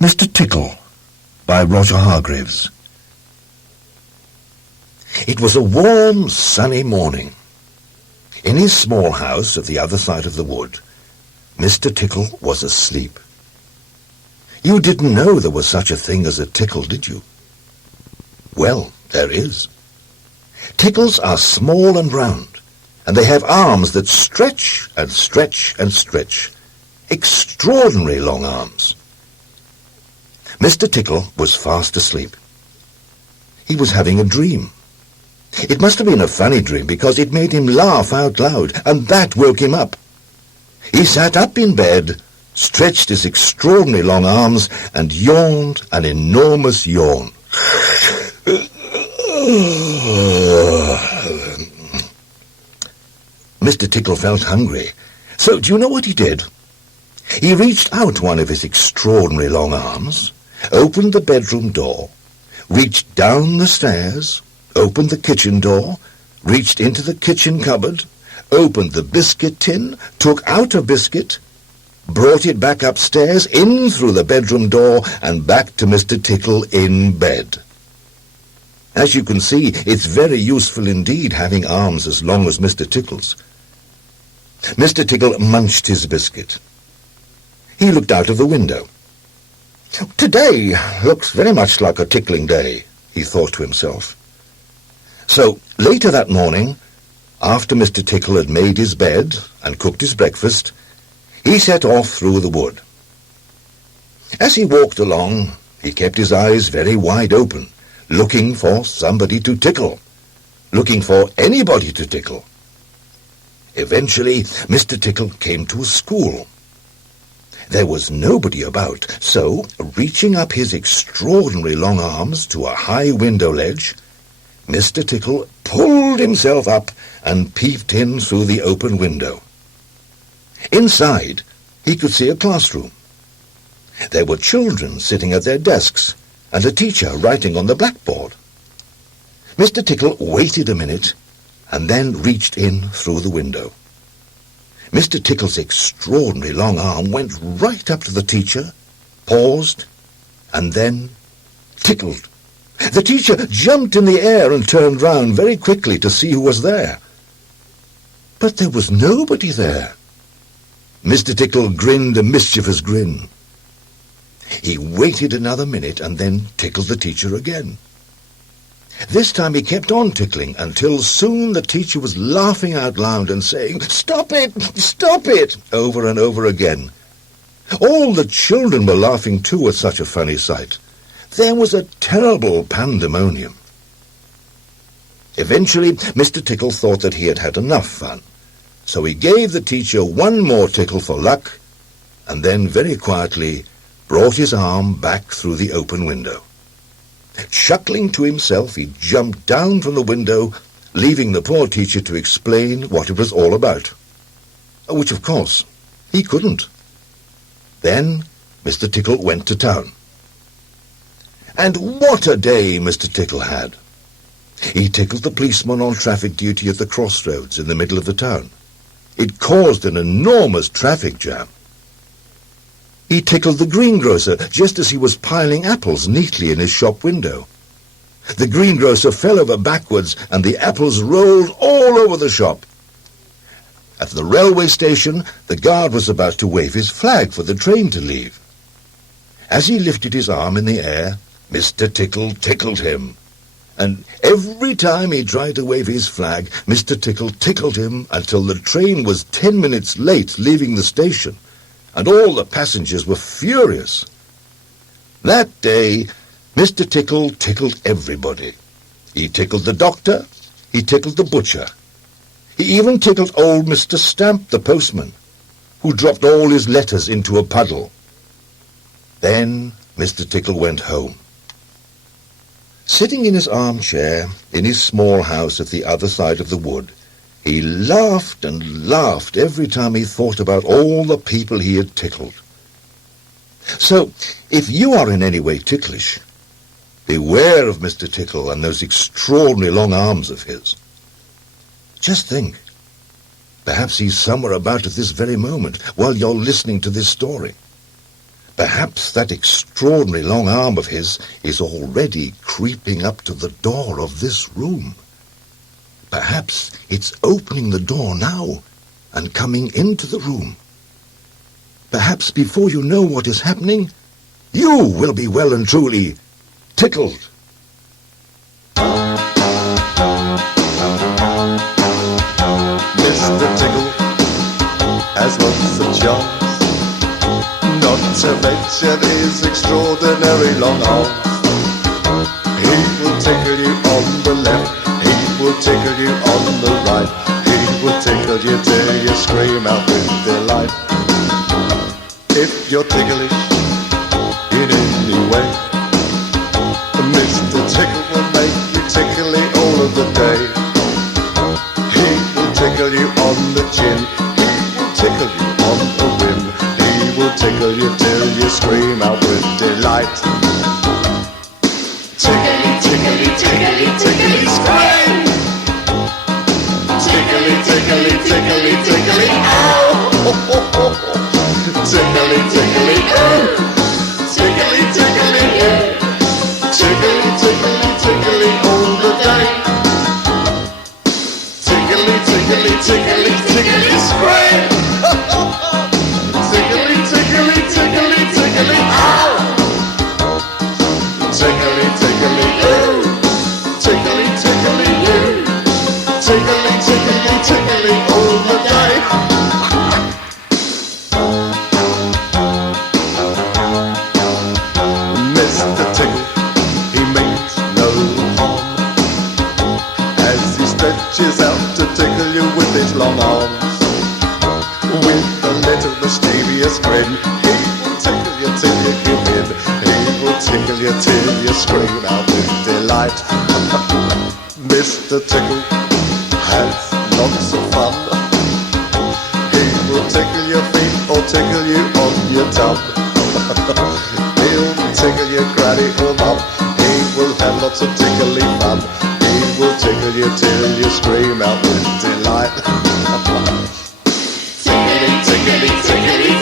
Mr. Tickle by Roger Hargreaves. It was a warm, sunny morning. In his small house at the other side of the wood, Mr. Tickle was asleep. You didn't know there was such a thing as a tickle, did you? Well, there is. Tickles are small and round, and they have arms that stretch and stretch and stretch. Extraordinary long arms. Mr. Tickle was fast asleep. He was having a dream. It must have been a funny dream because it made him laugh out loud, and that woke him up. He sat up in bed, stretched his extraordinary long arms, and yawned an enormous yawn. Mr. Tickle felt hungry, so do you know what he did? He reached out one of his extraordinary long arms, opened the bedroom door, reached down the stairs, opened the kitchen door, reached into the kitchen cupboard, opened the biscuit tin, took out a biscuit, brought it back upstairs, in through the bedroom door, and back to Mr. Tickle in bed. As you can see, it's very useful indeed having arms as long as Mr. Tickle's. Mr. Tickle munched his biscuit. He looked out of the window. Today looks very much like a tickling day, he thought to himself. So, later that morning, after Mr. Tickle had made his bed and cooked his breakfast, he set off through the wood. As he walked along, he kept his eyes very wide open, looking for somebody to tickle, looking for anybody to tickle. Eventually, Mr. Tickle came to a school. There was nobody about, so, reaching up his extraordinary long arms to a high window ledge, Mr. Tickle pulled himself up and peeped in through the open window. Inside, he could see a classroom. There were children sitting at their desks, and a teacher writing on the blackboard. Mr. Tickle waited a minute, and then reached in through the window. Mr. Tickle's extraordinary long arm went right up to the teacher, paused, and then tickled. The teacher jumped in the air and turned round very quickly to see who was there. But there was nobody there. Mr. Tickle grinned a mischievous grin. He waited another minute and then tickled the teacher again. This time he kept on tickling until soon the teacher was laughing out loud and saying, "Stop it! Stop it!" over and over again. All the children were laughing too at such a funny sight. There was a terrible pandemonium. Eventually, Mr. Tickle thought that he had had enough fun, so he gave the teacher one more tickle for luck, and then very quietly brought his arm back through the open window. Chuckling to himself, he jumped down from the window, leaving the poor teacher to explain what it was all about. Which, of course, he couldn't. Then Mr. Tickle went to town. And what a day Mr. Tickle had! He tickled the policeman on traffic duty at the crossroads in the middle of the town. It caused an enormous traffic jam. He tickled the greengrocer just as he was piling apples neatly in his shop window. The greengrocer fell over backwards and the apples rolled all over the shop. At the railway station, the guard was about to wave his flag for the train to leave. As he lifted his arm in the air, Mr. Tickle tickled him. And every time he tried to wave his flag, Mr. Tickle tickled him until the train was 10 minutes late leaving the station, and all the passengers were furious. That day, Mr. Tickle tickled everybody. He tickled the doctor, he tickled the butcher. He even tickled old Mr. Stamp, the postman, who dropped all his letters into a puddle. Then Mr. Tickle went home. Sitting in his armchair in his small house at the other side of the wood, he laughed and laughed every time he thought about all the people he had tickled. So, if you are in any way ticklish, beware of Mr. Tickle and those extraordinary long arms of his. Just think, perhaps he's somewhere about at this very moment while you're listening to this story. Perhaps that extraordinary long arm of his is already creeping up to the door of this room. Perhaps it's opening the door now and coming into the room. Perhaps before you know what is happening, you will be well and truly tickled. Mr. Tickle has lots of charms, not to mention his extraordinary long arms. He will tickle you on the left, he will tickle you on the right, he will tickle you till you scream out with delight. If you're ticklish in any way, Mr. Tickle will make you tickly all of the day. He will tickle you on the chin, he will tickle you on the whim, he will tickle you till you scream out with delight. Tickly, tickly, tickly, tickly, scream! Tickly, tickly, tickly, tickly, ow! Tickly, tickly, ooh! Tickly, tickly, ooh! Tickly, tickly, tickly all the day. Tickly, tickly, tickly, tickly, scream! Tickly, tickly, tickly, tickly, ow! Tickly, tickly, ooh! Tickly, tickly, ooh! Tickly, tickly, tickly all the day. Mr. Tickle, he means no harm as he stretches out to tickle you with his long arms. With a little mysterious grin, he will tickle you till you give in. He will tickle you till you scream out with delight. Mr. Tickle has lots of fun. He will tickle your feet or tickle you on your tongue. He'll tickle your granny or mum. He will have lots of tickly fun. He will tickle you till you scream out with delight. Tickly, tickly, tickly,